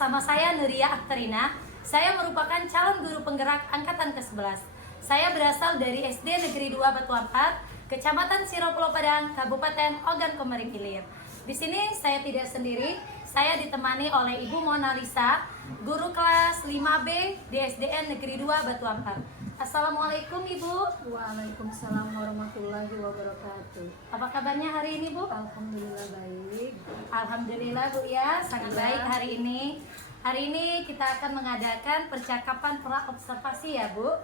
bersama saya Nuria Akterina. Saya merupakan calon guru penggerak angkatan ke-11. Saya berasal dari SD Negeri 2 Batu Ampar, Kecamatan Siropulo Padang, Kabupaten Ogan Komering Ilir. Di sini saya tidak sendiri, saya ditemani oleh Ibu Mona Lisa, guru kelas 5B di SDN Negeri 2 Batu Ampar. Assalamualaikum Ibu. Waalaikumsalam warahmatullahi wabarakatuh. Apa kabarnya hari ini Bu? Alhamdulillah baik. Alhamdulillah Bu ya, sangat baik hari ini. Hari ini kita akan mengadakan percakapan pra-observasi ya Bu.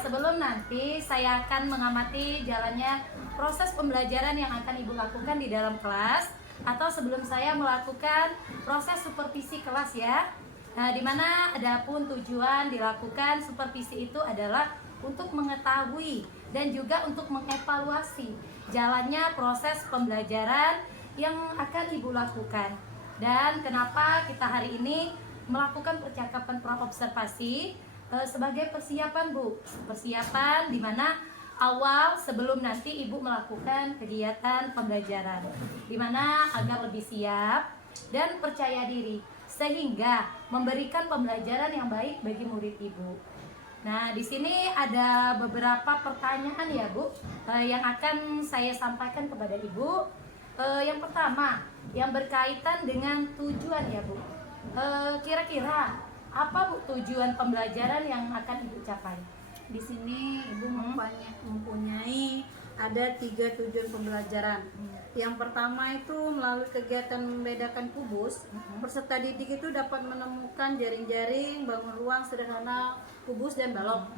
Sebelum nanti saya akan mengamati jalannya proses pembelajaran yang akan Ibu lakukan di dalam kelas, atau sebelum saya melakukan proses supervisi kelas ya. Nah, di mana adapun tujuan dilakukan supervisi itu adalah untuk mengetahui dan juga untuk mengevaluasi jalannya proses pembelajaran yang akan Ibu lakukan. Dan kenapa kita hari ini melakukan percakapan pra-observasi sebagai persiapan Bu. Persiapan di mana awal sebelum nanti Ibu melakukan kegiatan pembelajaran, di mana agar lebih siap dan percaya diri sehingga memberikan pembelajaran yang baik bagi murid Ibu. Nah, di sini ada beberapa pertanyaan ya Bu, yang akan saya sampaikan kepada Ibu. Yang pertama, yang berkaitan dengan tujuan ya Bu. Kira-kira apa Bu tujuan pembelajaran yang akan Ibu capai? Di sini Ibu mempunyai ada 3 tujuan pembelajaran. Yang pertama itu melalui kegiatan membedakan kubus, peserta didik itu dapat menemukan jaring-jaring, bangun ruang sederhana kubus dan balok.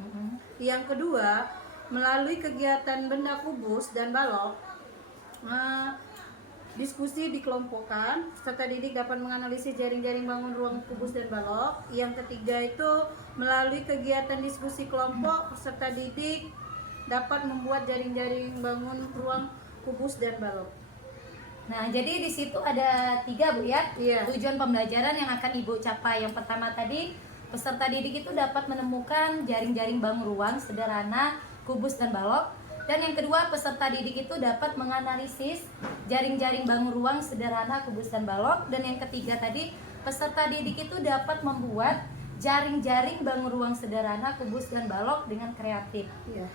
Yang kedua, melalui kegiatan benda kubus dan balok, diskusi dikelompokkan, peserta didik dapat menganalisis jaring-jaring bangun ruang kubus dan balok. Yang ketiga itu melalui kegiatan diskusi kelompok, peserta didik dapat membuat jaring-jaring bangun ruang kubus dan balok. Nah, jadi di situ ada 3 Bu ya, Iya. tujuan pembelajaran yang akan Ibu capai. Yang pertama tadi, peserta didik itu dapat menemukan jaring-jaring bangun ruang sederhana kubus dan balok. Dan yang kedua, peserta didik itu dapat menganalisis jaring-jaring bangun ruang sederhana kubus dan balok. Dan yang ketiga tadi, peserta didik itu dapat membuat jaring-jaring bangun ruang sederhana kubus dan balok dengan kreatif. Iya.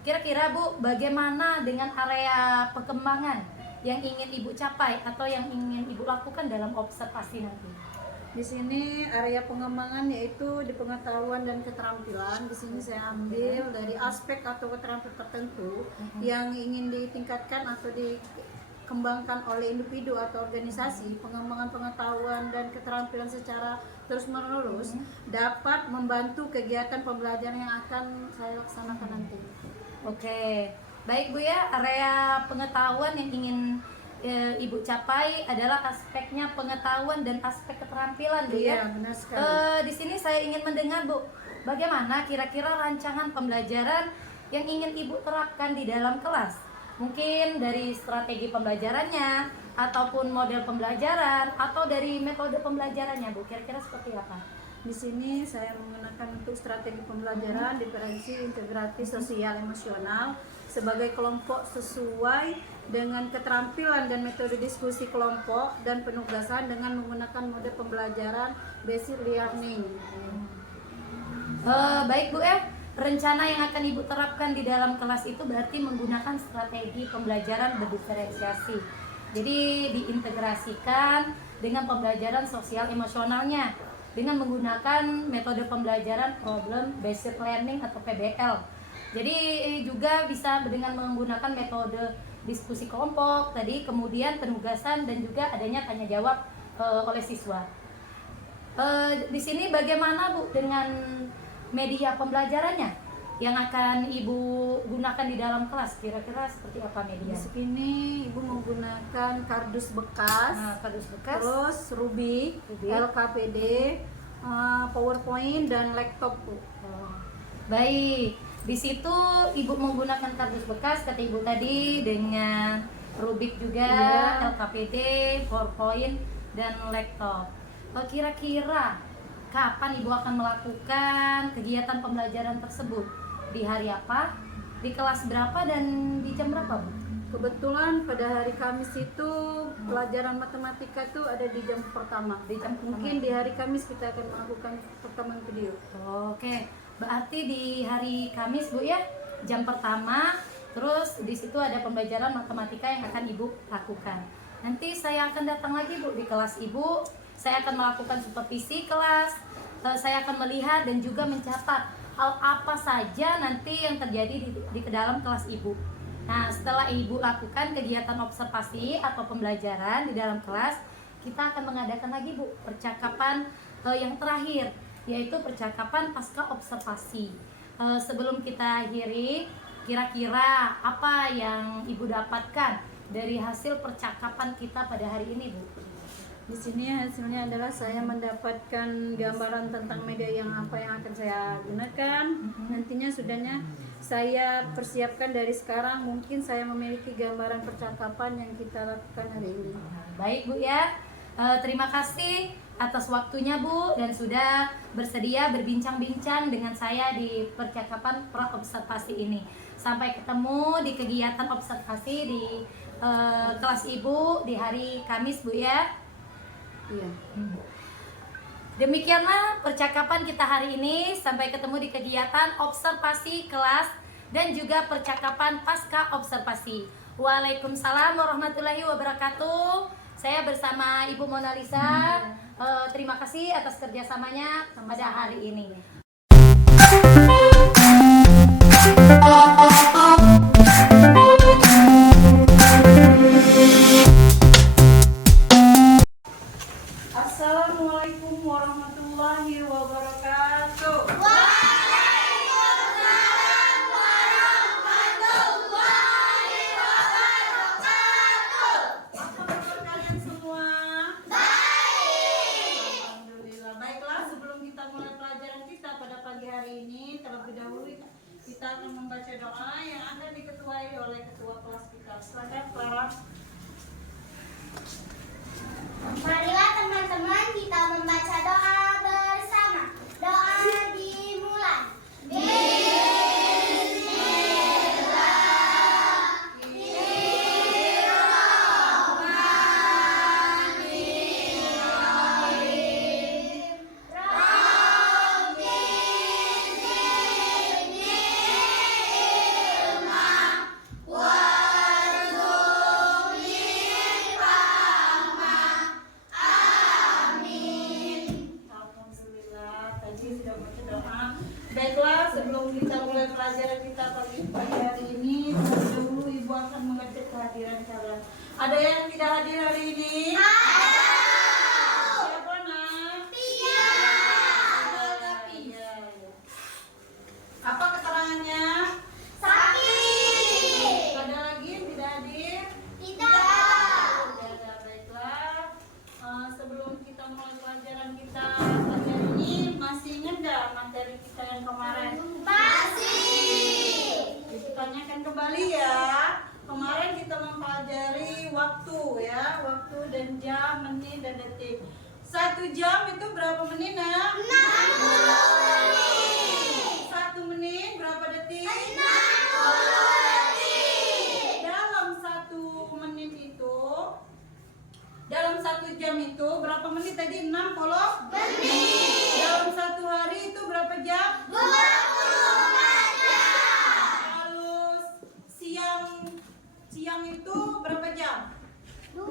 Kira-kira Bu, bagaimana dengan area perkembangan yang ingin Ibu capai atau yang ingin Ibu lakukan dalam observasi nanti? Di sini area pengembangan yaitu di pengetahuan dan keterampilan. Di sini saya ambil dari aspek atau keterampilan tertentu yang ingin ditingkatkan atau dikembangkan oleh individu atau organisasi. Pengembangan pengetahuan dan keterampilan secara terus-menerus dapat membantu kegiatan pembelajaran yang akan saya laksanakan nanti. Oke, baik Bu ya, area pengetahuan yang ingin Ibu capai adalah aspeknya pengetahuan dan aspek keterampilan Bu ya. Iya, benar sekali. Di sini saya ingin mendengar Bu, bagaimana kira-kira rancangan pembelajaran yang ingin Ibu terapkan di dalam kelas? Mungkin dari strategi pembelajarannya, ataupun model pembelajaran, atau dari metode pembelajarannya Bu, kira-kira seperti apa? Di sini saya menggunakan untuk strategi pembelajaran diferensi integrasi sosial emosional sebagai kelompok sesuai dengan keterampilan dan metode diskusi kelompok dan penugasan dengan menggunakan mode pembelajaran basic learning. Baik Bu ya, rencana yang akan Ibu terapkan di dalam kelas itu berarti menggunakan strategi pembelajaran berdiferensiasi. Jadi diintegrasikan dengan pembelajaran sosial emosionalnya dengan menggunakan metode pembelajaran problem based learning atau PBL. Jadi juga bisa dengan menggunakan metode diskusi kelompok tadi, kemudian penugasan dan juga adanya tanya jawab oleh siswa. Di sini bagaimana Bu dengan media pembelajarannya yang akan Ibu gunakan di dalam kelas? Kira-kira seperti apa media? Di sini Ibu menggunakan kardus bekas, Kardus bekas, terus Rubik, LKPD, PowerPoint dan laptop Bu. Baik, di situ Ibu menggunakan kardus bekas kata Ibu tadi dengan Rubik juga, Iya. LKPD, PowerPoint dan laptop. Kira-kira kapan Ibu akan melakukan kegiatan pembelajaran tersebut? Di hari apa? Di kelas berapa dan di jam berapa Bu? Kebetulan pada hari Kamis itu pelajaran matematika tuh ada di jam pertama. Mungkin di hari Kamis kita akan melakukan pertemuan video. Oke, berarti di hari Kamis Bu ya, jam pertama. Terus di situ ada pembelajaran matematika yang akan Ibu lakukan. Nanti saya akan datang lagi Bu di kelas Ibu. Saya akan melakukan supervisi kelas. Saya akan melihat dan juga mencatat hal apa saja nanti yang terjadi di ke dalam kelas Ibu. Nah, setelah Ibu lakukan kegiatan observasi atau pembelajaran di dalam kelas, kita akan mengadakan lagi Bu percakapan yang terakhir, yaitu percakapan pasca observasi. Sebelum kita akhiri, kira-kira apa yang Ibu dapatkan dari hasil percakapan kita pada hari ini Bu? Di sini hasilnya adalah saya mendapatkan gambaran tentang media yang apa yang akan saya gunakan. Nantinya sudahnya saya persiapkan dari sekarang, mungkin saya memiliki gambaran percakapan yang kita lakukan hari ini. Baik Bu ya, terima kasih atas waktunya Bu dan sudah bersedia berbincang-bincang dengan saya di percakapan pra-observasi ini. Sampai ketemu di kegiatan observasi di kelas Ibu di hari Kamis Bu ya. Iya. Demikianlah percakapan kita hari ini. Sampai ketemu di kegiatan observasi kelas dan juga percakapan pasca observasi. Waalaikumsalam warahmatullahi wabarakatuh. Saya bersama Ibu Mona Lisa. Terima kasih atas kerjasamanya pada hari ini. Assalamualaikum warahmatullahi wabarakatuh. Apa kabar kalian semua? Alhamdulillah. Baiklah, sebelum kita mulai pelajaran kita pada pagi hari ini, terlebih dahulu kita akan membaca doa yang akan diketuai oleh ketua kelas kita. Silakan Clara. Marilah teman-teman kita membaca doa bersama. Doa dimulai. Alhamdulillah, tadi sudah baca doa. Baiklah, sebelum kita mulai pelajaran kita pagi hari ini, terlebih dahulu Ibu akan mengecek kehadiran kalian. Ada yang tidak hadir hari ini? Siapa nak? Iya. Apa keterangannya? Sakit. Ada lagi yang tidak hadir? Tidak. Tidak. Baiklah. Sebelum kita mulai pelajaran kita pagi hari ini, masih ingat nggak materi kita yang kemarin? Masih. Ditanyakan kembali ya. Kemarin kita mempelajari waktu ya, waktu dan jam, menit dan detik. 1 jam itu berapa menit nak? 60 menit. 1 menit berapa detik? 60 detik. Dalam 1 jam itu berapa menit tadi? 60 menit. Dalam 1 hari itu berapa jam? 24 jam. Lalu siang itu berapa jam? 2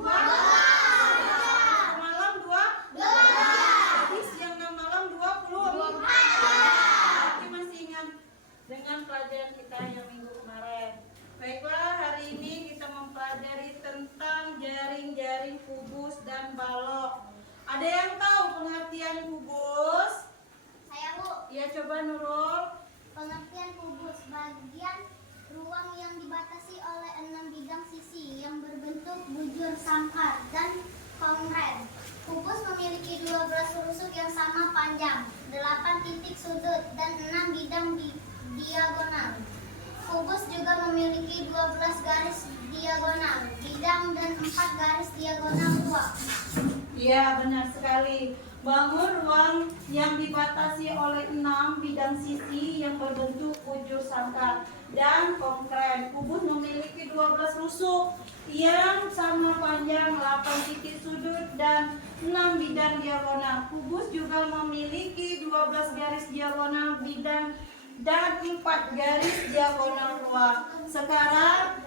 Malam 2? 12. Jadi siang dan malam 24 Berarti masih ingat dengan pelajaran kita yang minggu kemarin. Baiklah, hari ini kita mempelajari tentang jaring-jaring kubus dan balok. Ada yang tahu pengertian kubus? Saya Bu, Ya, coba Nurul. pengertian kubus bagian ruang yang dibatasi oleh 6 bidang sisi yang berbentuk bujur sangkar dan kongren. Kubus memiliki 12 rusuk yang sama panjang, 8 titik sudut, dan 6 bidang diagonal. Kubus juga memiliki 12 garis diagonal bidang dan 4 garis diagonal ruang. Iya, benar sekali. bangun ruang yang dibatasi oleh 6 bidang sisi yang berbentuk bujur sangkar dan konkret. Kubus memiliki 12 rusuk yang sama panjang, 8 titik sudut dan 6 bidang diagonal. Kubus juga memiliki 12 garis diagonal bidang dan 4 garis diagonal ruang. Sekarang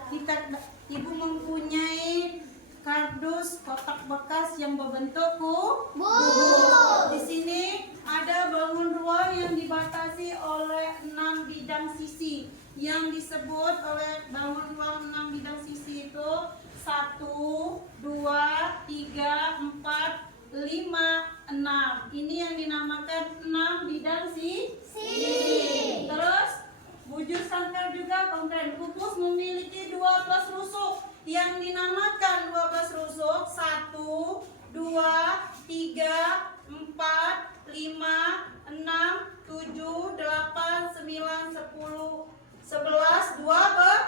Ibu mempunyai kardus kotak bekas yang berbentuk kubus. Di sini ada bangun ruang yang dibatasi oleh 6 bidang sisi. Yang disebut oleh bangun ruang 6 bidang sisi itu 1, 2, 3, 4, 5, 6. Ini yang dinamakan 6 bidang sisi. Terus bujur sangkar juga konkret. Kubus memiliki 12 rusuk yang dinamakan 12 rusuk 1, 2, 3, 4, 5, 6, 7, 8, 9, 10, 11, 12.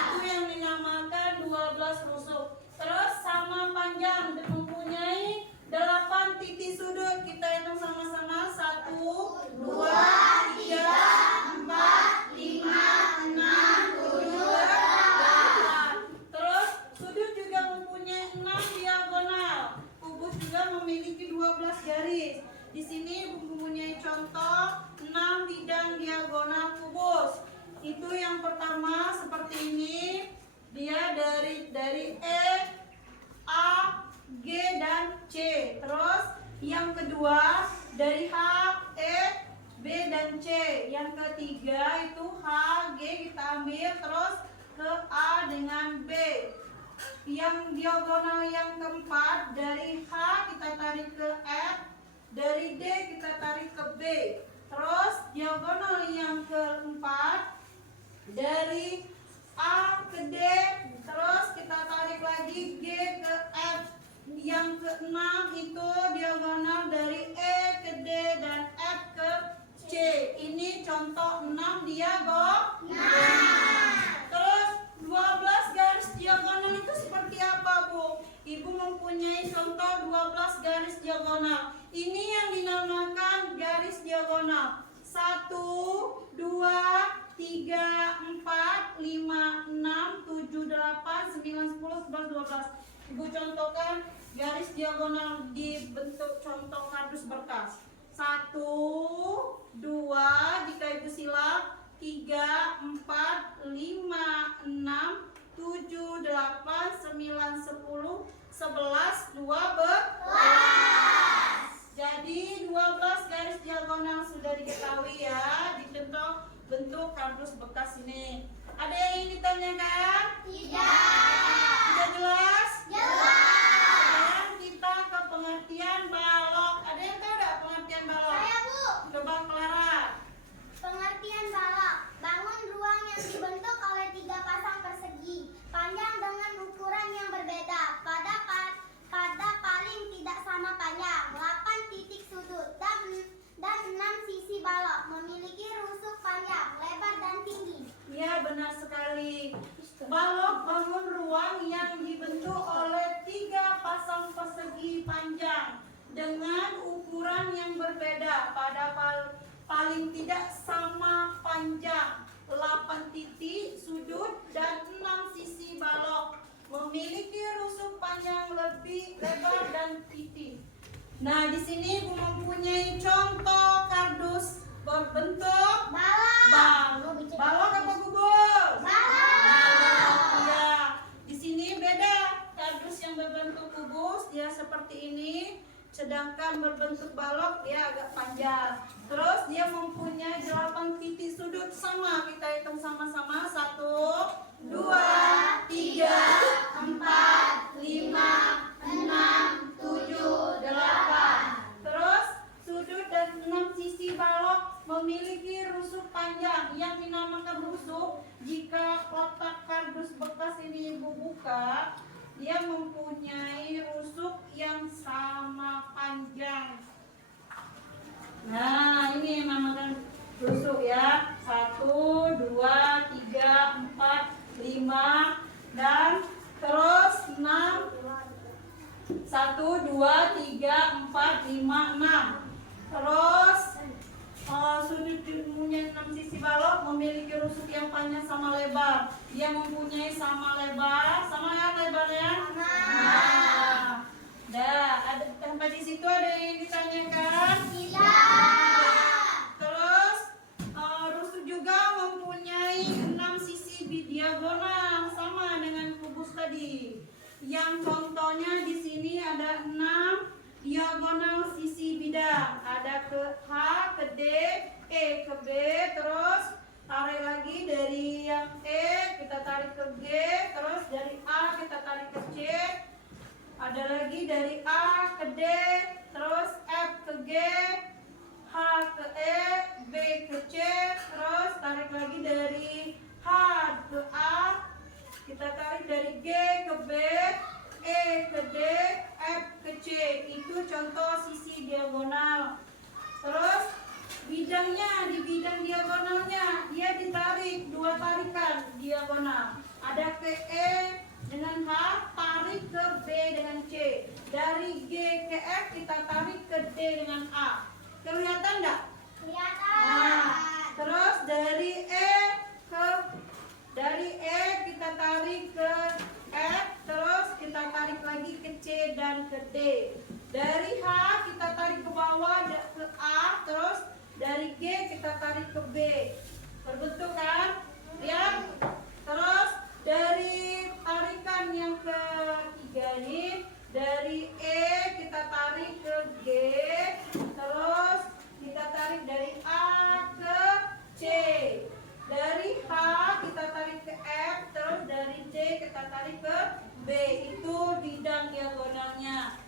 Itu yang dinamakan 12 rusuk. Terus sama panjang, mempunyai 8 titik sudut. Kita hitung sama-sama. 1, 2, 3, 4, 5, 6, 7, 8. Terus sudut juga mempunyai 6 diagonal. Kubus juga memiliki 12 garis. Di sini mempunyai contoh 6 bidang diagonal kubus. Itu yang pertama seperti ini. Dia dari E, A, G dan C. Terus yang kedua dari H, E, B dan C. Yang ketiga itu H, G kita ambil terus ke A dengan B. Yang diagonal yang keempat dari H kita tarik ke F, dari D kita tarik ke B. Terus diagonal yang keempat dari A ke D, terus kita tarik lagi G ke F. Yang keenam itu diagonal dari E ke D dan F ke C. Ini contoh 6 diagonal. Terus 12 garis diagonal itu seperti apa, Bu? Ibu mempunyai contoh 12 garis diagonal. Ini yang dinamakan garis diagonal. 1, 2, 3, 4, 5, 6, 7, 8, 9, 10, 11, 12. Ibu contohkan garis diagonal di bentuk contoh kardus berkas. 1, 2, jika ibu silap 3, 4, 5, 6, 7, 8, 9, 10, 11, 12. Jadi 12 garis diagonal sudah diketahui ya di bentuk kardus bekas ini. Ada yang ingin ditanyakan? Tidak jelas? Sekarang kita ke pengertian balok. Ada yang tahu tidak pengertian balok? Saya, Bu. Coba Clara. Pengertian balok, bangun ruang yang dibentuk oleh 3 pasang persegi, panjang dengan ukuran yang berbeda, pada paling tidak sama panjang, 8 titik sudut, dan 6 sisi balok, memiliki rusuk panjang, lebar dan tinggi. Ya, benar sekali. Balok bangun ruang yang dibentuk oleh 3 pasang persegi panjang dengan ukuran yang berbeda, pada paling tidak sama panjang, 8 titik sudut dan 6 sisi balok, memiliki rusuk panjang lebih lebar dan titik. Nah, di sini Ibu mempunyai contoh kardus berbentuk balok. Balok apa kubus? Balok. Ya. Di sini beda. Kardus yang berbentuk kubus dia seperti ini. Sedangkan berbentuk balok dia agak panjang. Terus dia mempunyai 8 titik sudut sama. Kita hitung sama-sama. 1, 2, 3, 4, 5, 6, 7, 8. Terus sudut dan 6 sisi balok memiliki rusuk panjang yang dinamakan rusuk. Jika kotak kardus bekas ini Ibu buka, dia mempunyai rusuk yang sama panjang. Nah, ini yang dinamakan rusuk ya. 1, 2, 3, 4, 5 dan terus 6. 1, 2, 3, 4, 5, lebar. Dia mempunyai sama lebar, sama ya lebarnya? Nah, ada sampai di situ ada yang ditanyakan? Terus rusuk juga mempunyai 6 sisi diagonal sama dengan kubus tadi. Yang contohnya di sini ada 6 diagonal sisi bidang. Ada ke H, ke D, E ke B, terus tarik lagi dari yang E kita tarik ke G, terus dari A kita tarik ke C. Ada lagi dari A ke D, terus F ke G, H ke E, B ke C, terus tarik lagi dari H ke A, kita tarik dari G ke B, E ke D, F ke C. Itu contoh sisi diagonal. Terus bidangnya, di bidang diagonalnya dia ditarik 2 tarikan diagonal. Ada ke E dengan H, tarik ke B dengan C. Dari G ke F kita tarik ke D dengan A. Kelihatan enggak? Kelihatan. Nah, terus dari E kita tarik ke F, terus kita tarik lagi ke C dan ke D. Dari H kita tarik ke bawah ke A, terus dari G kita tarik ke B. Berbentuk kan? Lihat. Terus dari tarikan yang ketiga ini, dari E kita tarik ke G, terus kita tarik dari A ke C. Dari H kita tarik ke F, terus dari D kita tarik ke B. Itu bidang diagonalnya.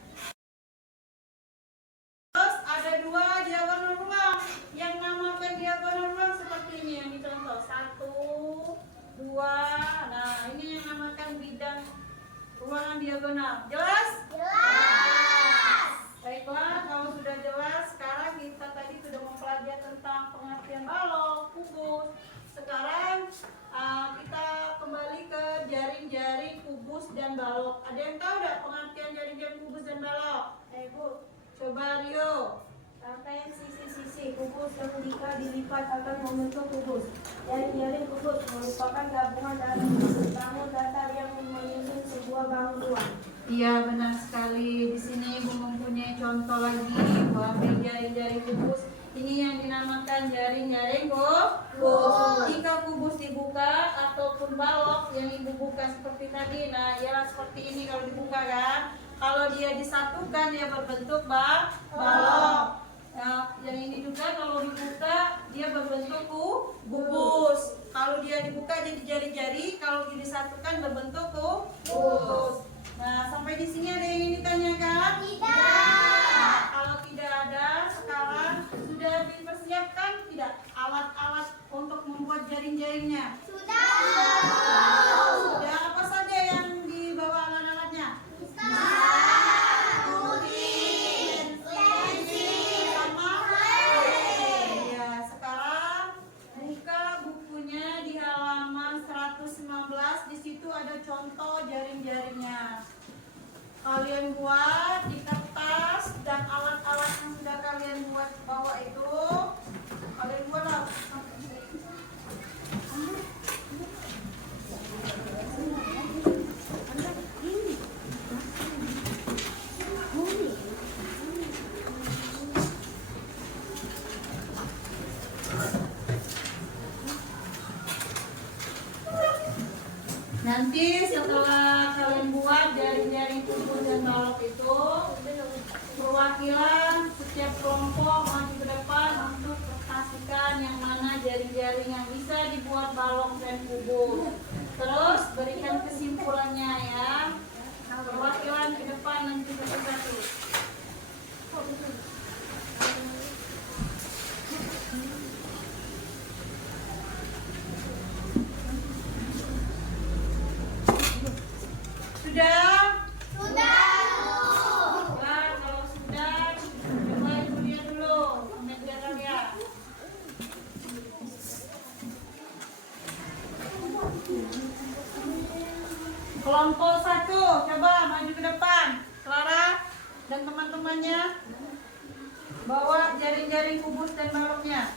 Terus ada 2 diagonal ruang. Yang namakan diagonal ruang seperti ini yang dicontoh. 1, 2. Nah, ini yang namakan bidang ruangan diagonal. Jelas? Jelas. Baiklah, kalau sudah jelas, sekarang kita tadi sudah mempelajari tentang pengertian balok, kubus. Sekarang kita kembali ke jaring-jaring, kubus, dan balok. Ada yang tahu tidak pengertian jaring-jaring, kubus, dan balok? Bu, Coba Rio. rangkaian sisi-sisi kubus yang jika dilipat akan membentuk kubus. Jaring-jaring kubus merupakan gabungan dari bangun datar yang menyusun sebuah bangun ruang. Iya, benar sekali. Di sini Ibu mempunyai contoh lagi. Ibu ambil jaring-jaring kubus. Ini yang dinamakan jaring-jaring kubus. Jika kubus dibuka ataupun balok yang Ibu buka seperti tadi, nah ialah seperti ini kalau dibuka kan. Kalau dia disatukan dia berbentuk balok. Nah, yang ini juga kalau dibuka dia berbentuk kubus. Kalau dia dibuka jadi jari-jari, kalau dia disatukan berbentuk kubus. Nah, sampai di sini ada yang ingin ditanyakan? Tidak. Kalau tidak ada, sekarang sudah dipersiapkan tidak alat-alat untuk membuat jaring-jaringnya? Sudah. Sudah, apa saja yang dibawa alat-alatnya? Ya, sekarang buka bukunya di halaman 119. Di situ ada contoh jaring-jaringnya. Kalian buat di kertas dan alat-alat yang sudah kalian buat bawa itu kalian buatlah. Nanti setelah kalian buat jaring-jaring kubus dan balok itu, perwakilan setiap kelompok maju ke depan untuk pastikan yang mana jaring-jaring yang bisa dibuat balok dan kubus. Terus berikan kesimpulannya ya. Perwakilan ke depan nanti satu-satu. Sudah? Nah, kalau sudah, coba Ibu lihat dulu. Meja kalian. Kelompok 1, coba maju ke depan. Clara dan teman-temannya bawa jaring-jaring kubus dan baloknya.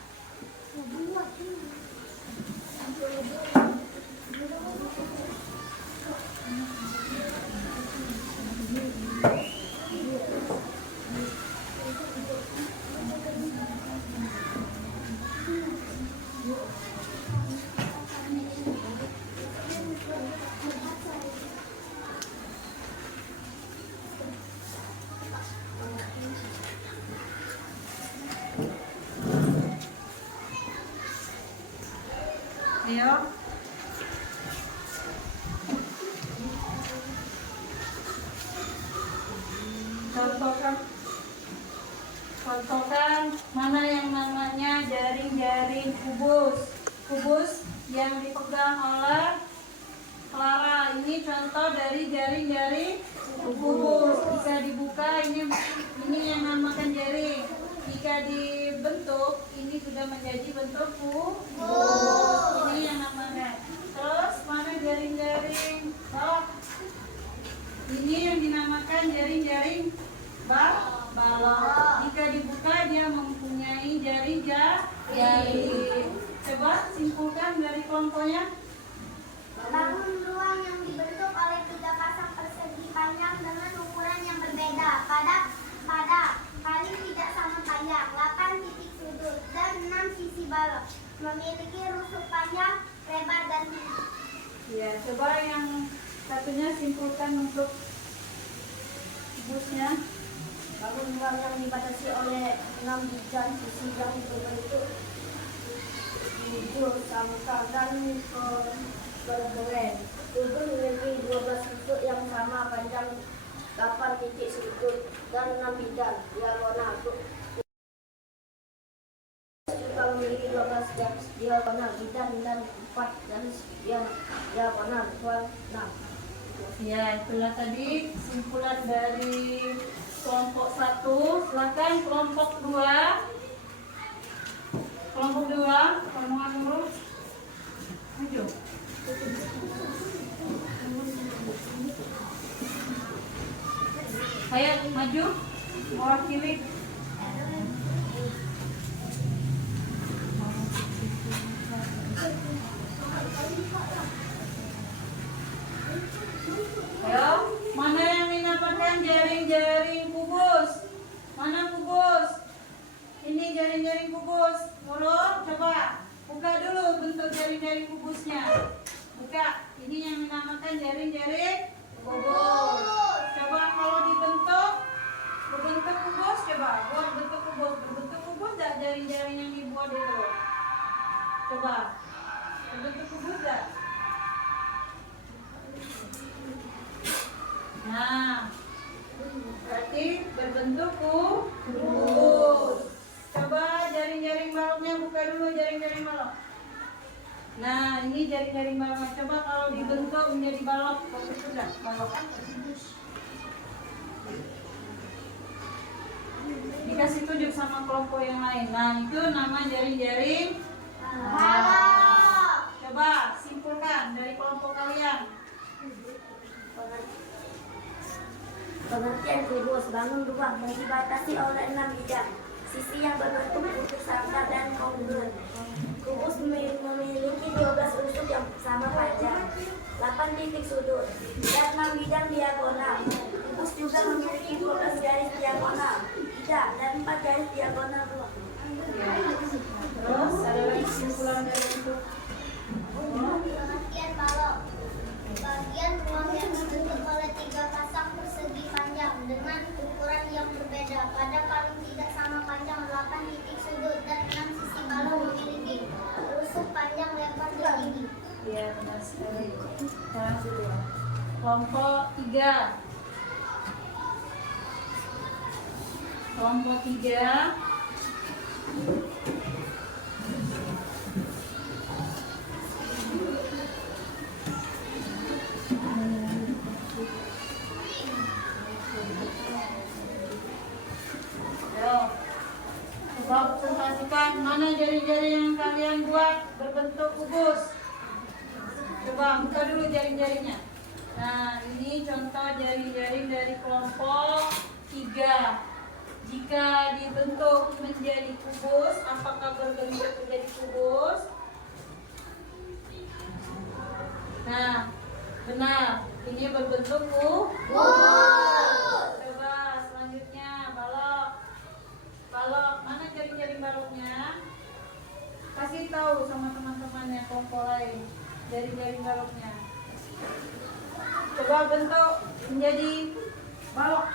Ayo. Contohkan mana yang namanya jaring-jaring kubus. Kubus yang dipegang oleh Clara. Ini contoh dari jaring-jaring kubus. Jika dibuka ini yang namakan jaring. Jika dibentuk ini sudah menjadi bentuk kubus. Ini yang namanya. Terus mana jaring-jaring balok? Ini yang dinamakan jaring-jaring balok. Jika dibuka dia mempunyai jari-jari. Coba simpulkan dari kelompoknya. Bangun ruang yang dibentuk oleh 3 pasang persegi panjang dengan ukuran yang berbeda pada kali tidak sama panjang, 8 titik sudut, dan 6 sisi balok. Memiliki rusuk panjang, lebar, dan tinggi. Ya, coba yang satunya simpulkan untuk kubusnya. Bangun ruang yang dibatasi oleh 6 bidang sisi yang berbentuk bujur, sangkar, dan berberen. Kubus memiliki 12 rusuk yang sama panjang, 8 titik sudut, dan 6 bidang diagonal. Juga memiliki 12 garis diagonal bidang dan 4 garis diagonal. 6. Ya, itulah tadi simpulan dari kelompok 1. Silakan kelompok 2. Kelompok 2, rombongan dulu. Maju. Saya maju mewakili. Ayo, mana yang dinamakan jaring-jaring kubus? Mana kubus? Ini jaring-jaring kubus. Tolong coba buka dulu bentuk jaring-jaring kubusnya. Buka. Ini yang dinamakan jaring-jaring kubus. Coba kalau dibentuk berbentuk kubus, coba buat bentuk kubus. Berbentuk kubus enggak jaring-jaring yang dibuat itu? Coba. Berbentuk kubus enggak? Nah, berarti berbentuk kubus. Coba jaring-jaring baloknya buka dulu jaring-jaring balok. Nah, ini jaring-jaring balok. Coba kalau dibentuk menjadi balok, itu sudah balok. Dikasih tunjuk sama kelompok yang lain. Nah, itu nama jaring-jaring balok. Coba simpulkan dari kelompok kalian. Pengertian kubus, bangun ruang yang dibatasi oleh 6 bidang sisi yang berbentuk bujur, sangkar, dan kongruent. Kubus memiliki 12 rusuk yang sama panjang, 8 titik sudut, dan 6 bidang diagonal. Kubus juga memiliki 12 garis diagonal bidang dan 4 garis diagonal ruang. Terus ada lagi simpulan dari itu. Pengertian balok. Bagian ruang yang dibentuk oleh 3 pasang persegi panjang dengan ukuran yang berbeda pada paling tidak sama panjang, 8 titik sudut, dan 6 sisi balok memiliki rusuk panjang, lebar, dan tinggi. Ya, benar sekali. Nah, kelompok 3. Kelompok 3. Coba presentasikan mana jari-jari yang kalian buat berbentuk kubus. Coba buka dulu jaring-jaringnya. Nah, ini contoh jaring-jaring dari kelompok 3. Jika dibentuk menjadi kubus, apakah berbentuk menjadi kubus? Nah, benar. Ini berbentuk kubus. Coba selanjutnya balok. Balok, mana jaring-jaring baloknya? Kasih tahu sama teman-temannya kelompok lain jaring-jaring baloknya. Coba bentuk menjadi balok.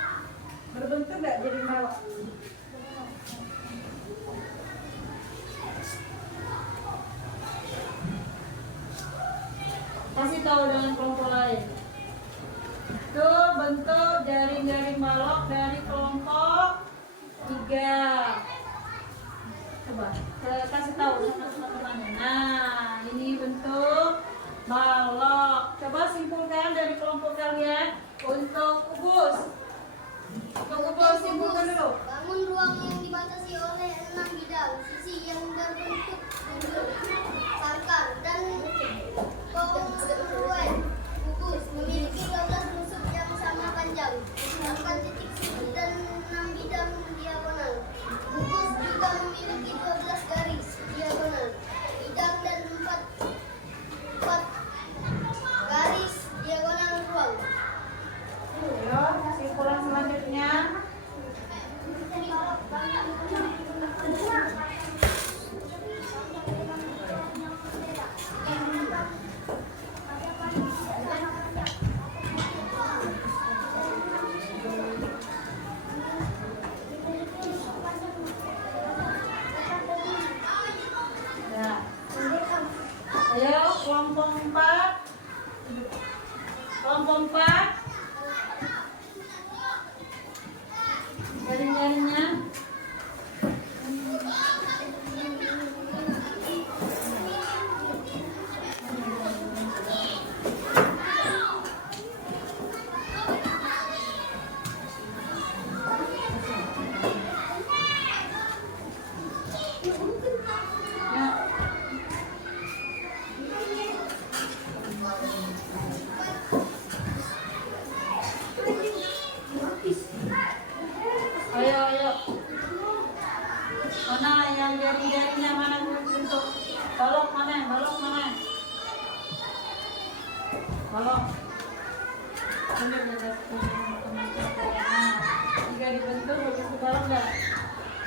Berbentuk nggak jaring balok? pantau dengan kelompok lain. Itu bentuk jaring-jaring balok dari kelompok 3. Coba kasih tahu sama teman-teman. Nah, ini bentuk balok. Coba simpulkan dari kelompok kalian untuk kubus. Untuk kubus simpulkan dulu. Bangun ruang yang dibatasi oleh 6 bidang sisi yang berbentuk bujur, sangkar, dan kongruen. Kubus memiliki 12 rusuk yang sama panjang, 8 titik sudut dan 6 bidang diagonal. Kubus juga memiliki 12 garis diagonal, bidang dan 4 garis diagonal ruang. Ayo, simpulan selanjutnya. Ya. Ayo, kelompok 4. Kelompok 4. Jaring-jaringnya. Ayo. Mana yang jaring-jaringnya mana bentuk balok mana? Balok. Tunjuk ya teman-teman. Nah, jika dibentuk bagus ke balok enggak?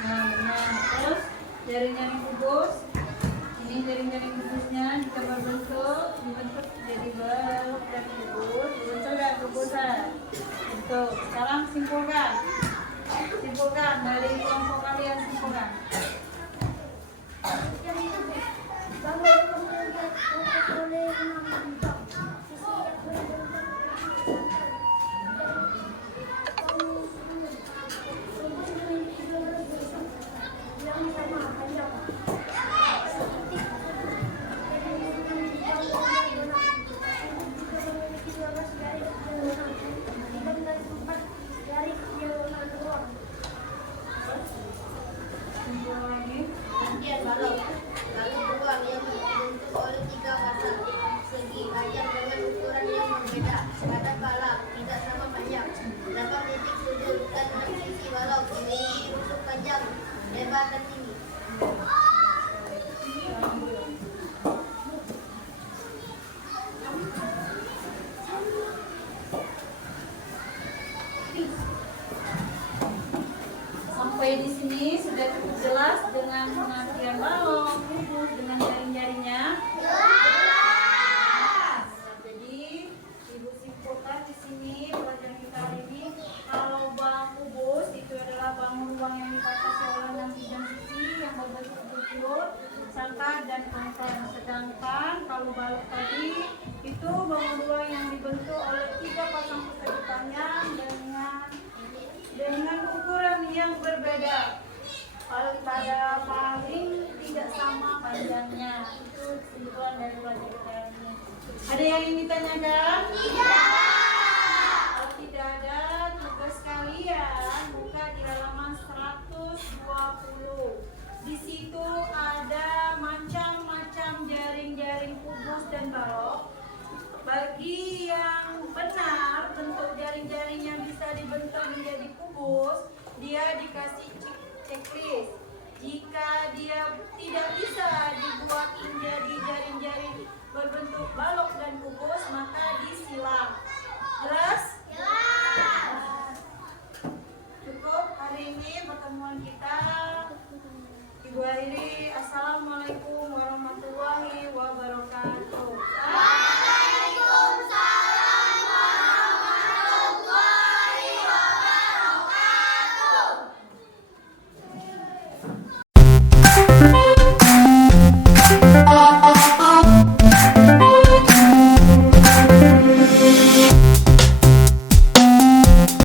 Nah, benar. Terus jaring-jaring kubus. Ini jaring-jaring kubusnya jika dibentuk jadi balok dan kubus. Bentuk enggak kubusan? Bentuk. Sekarang simpulkan dari kelompok kalian, simpulkan. Simpul lagi. Bagian balok ruang yang dibentuk oleh 3 pasang segi panjang dengan ukuran yang berbeda. Pada balok tidak sama panjang. 8 titik sudut dan 6 sisi balok memiliki rusuk panjang, lebar dan tinggi. Sampai di sini sudah cukup jelas dengan pengertian balok, kubus dengan jaring-jaringnya. Jelas. Jadi ibu simpulkan di sini pelajaran kita hari ini kalau kubus itu adalah bangun ruang yang dibatasi oleh 6 bidang sisi yang berbentuk bujur, sangkar dan konten. Sedangkan kalau balok tadi itu bangun ruang yang dibentuk oleh 3 pasang persegi panjang dengan ukuran yang berbeda. Pada paling tidak sama panjangnya. Itu kesimpulan dari pelajaran kita hari ini. Ada yang ingin ditanyakan? Kalau tidak ada, tugas kalian buka di halaman 120. Di situ ada macam-macam jaring-jaring kubus dan balok. Bagi yang benar bentuk jaring-jaring yang bisa dibentuk menjadi kubus, dia dikasih checklist. Jika dia tidak bisa